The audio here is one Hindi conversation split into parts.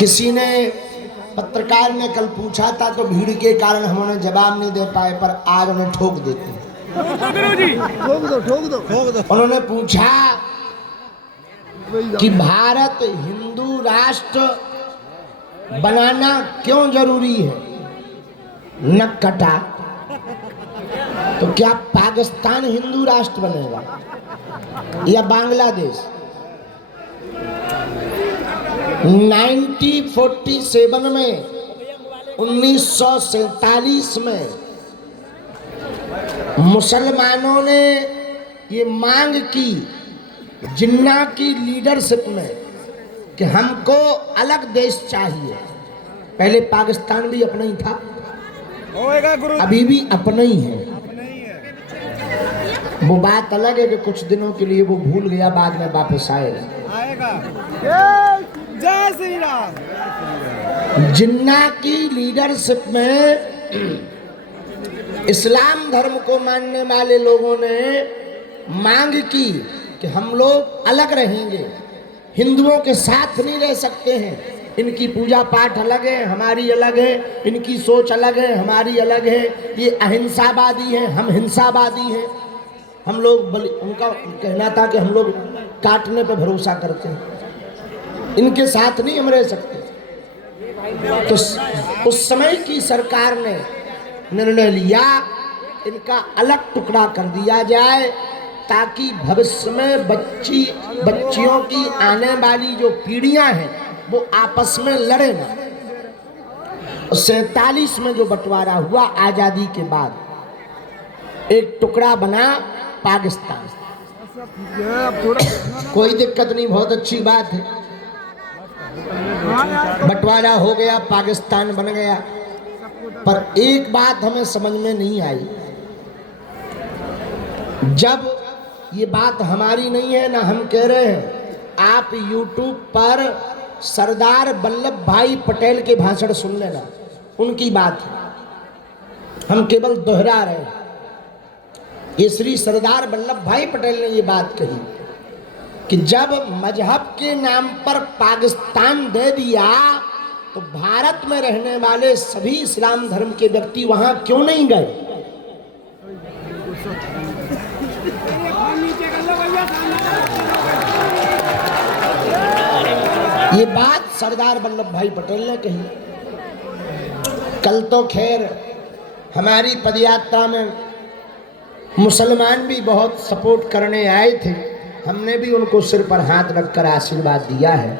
किसी ने पत्रकार ने कल पूछा था तो भीड़ के कारण हम उन्हें जवाब नहीं दे पाए, पर आज उन्हें ठोक देते हैं। ठोक दो। उन्होंने पूछा कि भारत हिंदू राष्ट्र बनाना क्यों जरूरी है? नक कटा। तो क्या पाकिस्तान हिंदू राष्ट्र बनेगा या बांग्लादेश? 1947 में 1947 में मुसलमानों ने ये मांग की जिन्ना की लीडरशिप में कि हमको अलग देश चाहिए। पहले पाकिस्तान भी अपना ही था, अभी भी अपना ही है। वो बात अलग है कि कुछ दिनों के लिए वो भूल गया, बाद में वापस आएगा। जय श्री राम। जिन्ना की लीडरशिप में इस्लाम धर्म को मानने वाले लोगों ने मांग की कि हम लोग अलग रहेंगे, हिंदुओं के साथ नहीं रह सकते हैं। इनकी पूजा पाठ अलग है, हमारी अलग है, इनकी सोच अलग है, हमारी अलग है। ये अहिंसावादी है, हम हिंसावादी हैं। हम लोग उनका कहना था कि हम लोग काटने पर भरोसा करते हैं, इनके साथ नहीं हम रह सकते। तो उस समय की सरकार ने निर्णय लिया इनका अलग टुकड़ा कर दिया जाए, ताकि भविष्य में बच्चियों की आने वाली जो पीढ़ियां हैं वो आपस में लड़े ना। 47 में जो बंटवारा हुआ आजादी के बाद, एक टुकड़ा बना पाकिस्तान। कोई दिक्कत नहीं, बहुत अच्छी बात है। बंटवारा हो गया, पाकिस्तान बन गया। पर एक बात हमें समझ में नहीं आई, जब ये बात हमारी नहीं है ना हम कह रहे हैं, आप YouTube पर सरदार वल्लभ भाई पटेल के भाषण सुन लेना, उनकी बात है, हम केवल दोहरा रहे हैं। ये श्री सरदार वल्लभ भाई पटेल ने ये बात कही कि जब मजहब के नाम पर पाकिस्तान दे दिया तो भारत में रहने वाले सभी इस्लाम धर्म के व्यक्ति वहां क्यों नहीं गए? ये बात सरदार वल्लभ भाई पटेल ने कही। कल तो खैर हमारी पदयात्रा में मुसलमान भी बहुत सपोर्ट करने आए थे, हमने भी उनको सिर पर हाथ रखकर आशीर्वाद दिया है,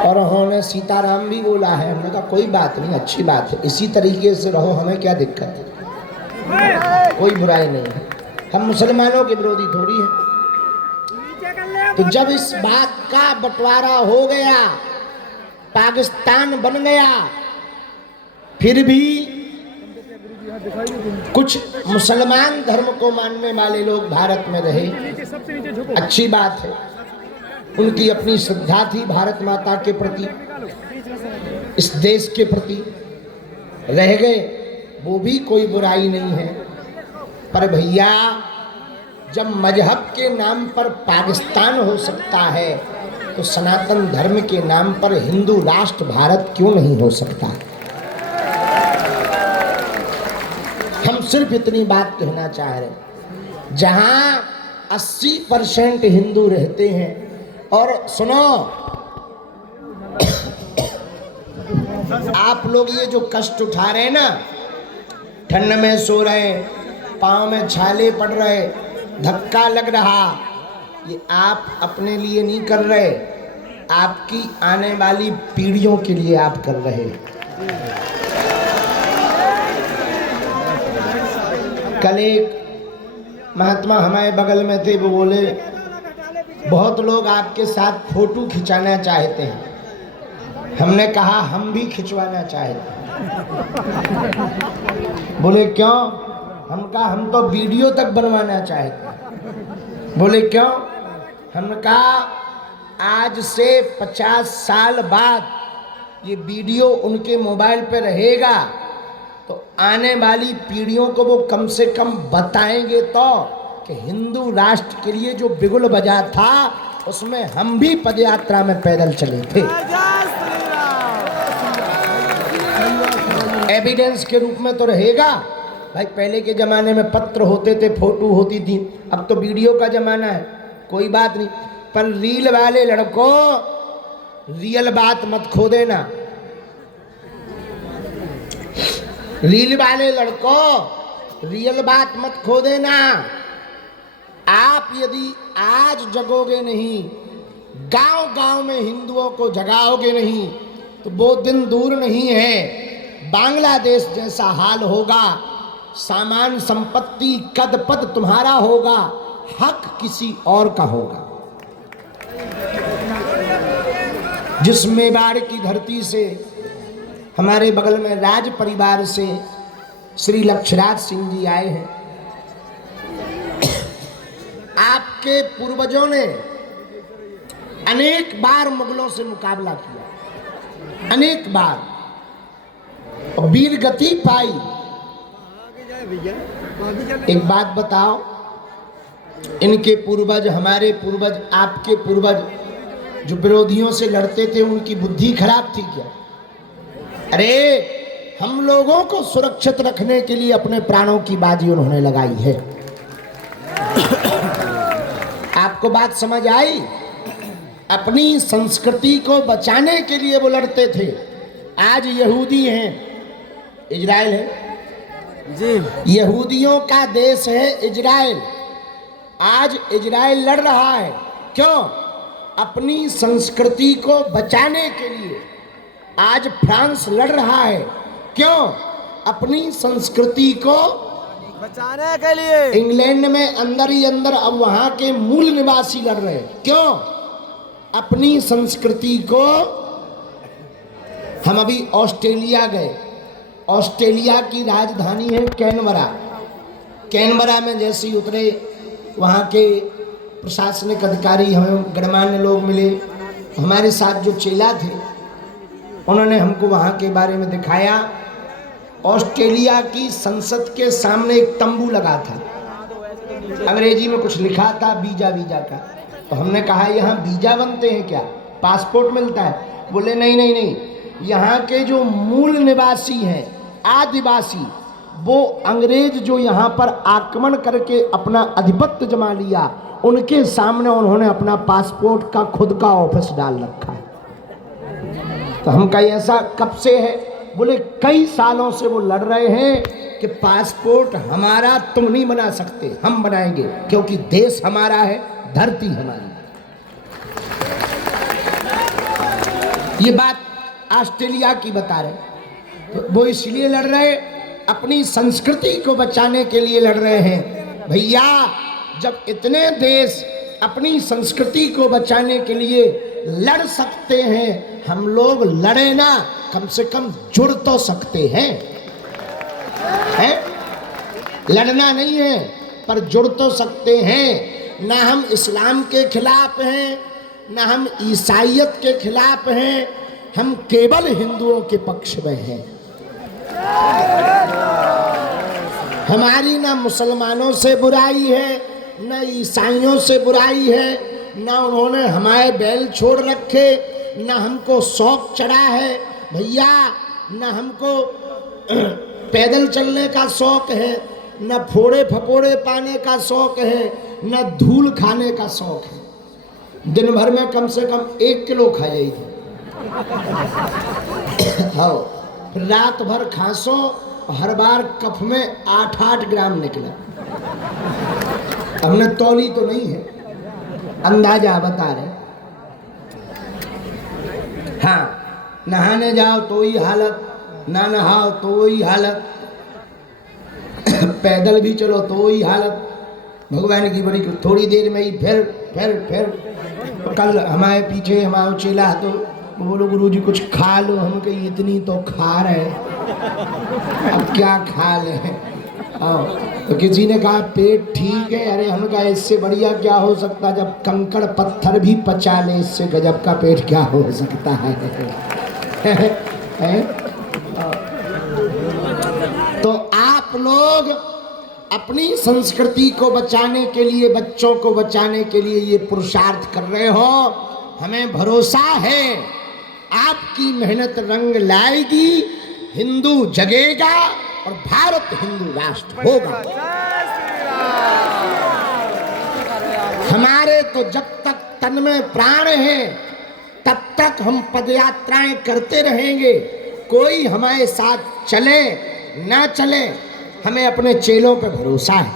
और उन्होंने सीताराम भी बोला है। हमने कहा कोई बात नहीं, अच्छी बात है, इसी तरीके से रहो, हमें क्या दिक्कत है, कोई बुराई नहीं है, हम मुसलमानों के विरोधी थोड़ी हैं। तो जब इस बात का बंटवारा हो गया, पाकिस्तान बन गया, फिर भी कुछ मुसलमान धर्म को मानने वाले लोग भारत में रहे, अच्छी बात है। उनकी अपनी श्रद्धा थी भारत माता के प्रति, इस देश के प्रति, रह गए, वो भी कोई बुराई नहीं है। पर भैया, जब मजहब के नाम पर पाकिस्तान हो सकता है तो सनातन धर्म के नाम पर हिंदू राष्ट्र भारत क्यों नहीं हो सकता? हम सिर्फ इतनी बात कहना चाह रहे हैं, जहां 80% हिंदू रहते हैं, और सुनो, आप लोग ये जो कष्ट उठा रहे हैं ना, ठंड में सो रहे, पाँव में छाले पड़ रहे, धक्का लग रहा, ये आप अपने लिए नहीं कर रहे, आपकी आने वाली पीढ़ियों के लिए आप कर रहे। कल एक महात्मा हमारे बगल में थे, वो बोले बहुत लोग आपके साथ फोटो खिंचाना चाहते हैं। हमने कहा हम भी खिंचवाना चाहते हैं। बोले क्यों? हम कहा हम तो वीडियो तक बनवाना चाहते हैं। बोले क्यों? हमने कहा आज से 50 साल बाद ये वीडियो उनके मोबाइल पे रहेगा, तो आने वाली पीढ़ियों को वो कम से कम बताएंगे तो कि हिंदू राष्ट्र के लिए जो बिगुल बजा था उसमें हम भी पदयात्रा में पैदल चले थे। जय श्री राम। एविडेंस के रूप में तो रहेगा भाई। पहले के जमाने में पत्र होते थे, फोटो होती थी, अब तो वीडियो का जमाना है, कोई बात नहीं। पर रील वाले लड़कों, रियल बात मत खो देना। रील वाले लड़कों, रियल बात मत खो देना। आप यदि आज जगोगे नहीं, गांव-गांव में हिंदुओं को जगाओगे नहीं, तो वो दिन दूर नहीं है, बांग्लादेश जैसा हाल होगा। सामान संपत्ति कद पद तुम्हारा होगा, हक किसी और का होगा। जिस मेवाड़ की धरती से हमारे बगल में राज परिवार से श्री लक्ष्यराज सिंह जी आए हैं, आपके पूर्वजों ने अनेक बार मुगलों से मुकाबला किया, अनेक बार, और वीर गति पाई। एक बात बताओ, इनके पूर्वज, हमारे पूर्वज, आपके पूर्वज जो विरोधियों से लड़ते थे, उनकी बुद्धि खराब थी क्या? अरे हम लोगों को सुरक्षित रखने के लिए अपने प्राणों की बाजी उन्होंने लगाई है। आपको बात समझ आई? अपनी संस्कृति को बचाने के लिए वो लड़ते थे। आज यहूदी हैं, इजराइल है जी, यहूदियों का देश है इजराइल। आज इजराइल लड़ रहा है, क्यों? अपनी संस्कृति को बचाने के लिए। आज फ्रांस लड़ रहा है, क्यों? अपनी संस्कृति को बचाने के लिए। इंग्लैंड में अंदर ही अंदर अब वहां के मूल निवासी लड़ रहे हैं, क्यों? अपनी संस्कृति को। हम अभी ऑस्ट्रेलिया गए, ऑस्ट्रेलिया की राजधानी है कैनबरा। कैनबरा में जैसे ही उतरे, वहाँ के प्रशासनिक अधिकारी, हमें गणमान्य लोग मिले। हमारे साथ जो चेला थे, उन्होंने हमको वहाँ के बारे में दिखाया। ऑस्ट्रेलिया की संसद के सामने एक तंबू लगा था, अंग्रेजी में कुछ लिखा था, वीजा वीजा का। तो हमने कहा यहाँ वीजा बनते हैं क्या, पासपोर्ट मिलता है? बोले नहीं नहीं नहीं, यहाँ के जो मूल निवासी हैं, आदिवासी, वो अंग्रेज जो यहाँ पर आक्रमण करके अपना आधिपत्य जमा लिया, उनके सामने उन्होंने अपना पासपोर्ट का खुद का ऑफिस डाल रखा है। तो हम कहीं ऐसा कब से है? बोले कई सालों से वो लड़ रहे हैं कि पासपोर्ट हमारा तुम नहीं बना सकते, हम बनाएंगे, क्योंकि देश हमारा है, धरती हमारी। ये बात ऑस्ट्रेलिया की बता रहे। तो वो इसलिए लड़ रहे, अपनी संस्कृति को बचाने के लिए लड़ रहे हैं। भैया, जब इतने देश अपनी संस्कृति को बचाने के लिए लड़ सकते हैं, हम लोग लड़े ना, कम से कम जुड़ तो सकते हैं, हैं? लड़ना नहीं है, पर जुड़ तो सकते हैं। ना हम इस्लाम के खिलाफ हैं, ना हम ईसाइयत के खिलाफ हैं, हम केवल हिंदुओं के पक्ष में हैं। हमारी ना मुसलमानों से बुराई है, ना ईसाइयों से बुराई है, ना उन्होंने हमारे बैल छोड़ रखे, ना हमको शौक चढ़ा है भैया, ना हमको पैदल चलने का शौक है, ना फोड़े फपोड़े पाने का शौक है, ना धूल खाने का शौक है। दिन भर में कम से कम 1 किलो खा जाई थी। हाँ, फिर रात भर खांसो, हर बार कफ में 8-8 ग्राम निकला। हमने तौली तो नहीं है, अंदाजा बता रहे। हाँ, नहाने जाओ तो वही हालत, ना नहाओ तो वही हालत, पैदल भी चलो तो वही हालत। भगवान की बड़ी थोड़ी देर में ही फिर कल हमारे पीछे हमारा चेला तो बोलो गुरुजी कुछ खा लो। हम कहीं इतनी तो खा रहे, अब क्या खा ले? तो किसी ने कहा पेट ठीक है। अरे हम कहा इससे बढ़िया क्या हो सकता, जब कंकड़ पत्थर भी पचा ले, इससे गजब का पेट क्या हो सकता है? तो आप लोग अपनी संस्कृति को बचाने के लिए, बच्चों को बचाने के लिए ये पुरुषार्थ कर रहे हो, हमें भरोसा है आपकी मेहनत रंग लाएगी, हिंदू जगेगा और भारत हिंदू राष्ट्र होगा। हमारे तो जब तक तन में प्राण है तब तक हम पदयात्राएं करते रहेंगे। कोई हमारे साथ चले ना चले, हमें अपने चेलों पर भरोसा है।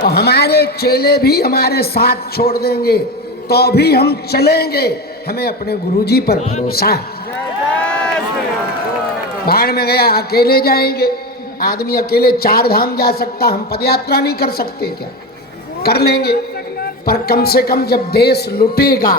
तो हमारे चेले भी हमारे साथ छोड़ देंगे तो भी हम चलेंगे, हमें अपने गुरुजी पर भरोसा है। बाढ़ में गया अकेले जाएंगे, आदमी अकेले 4 धाम जा सकता, हम पदयात्रा नहीं कर सकते क्या? कर लेंगे, पर कम से कम जब देश लुटेगा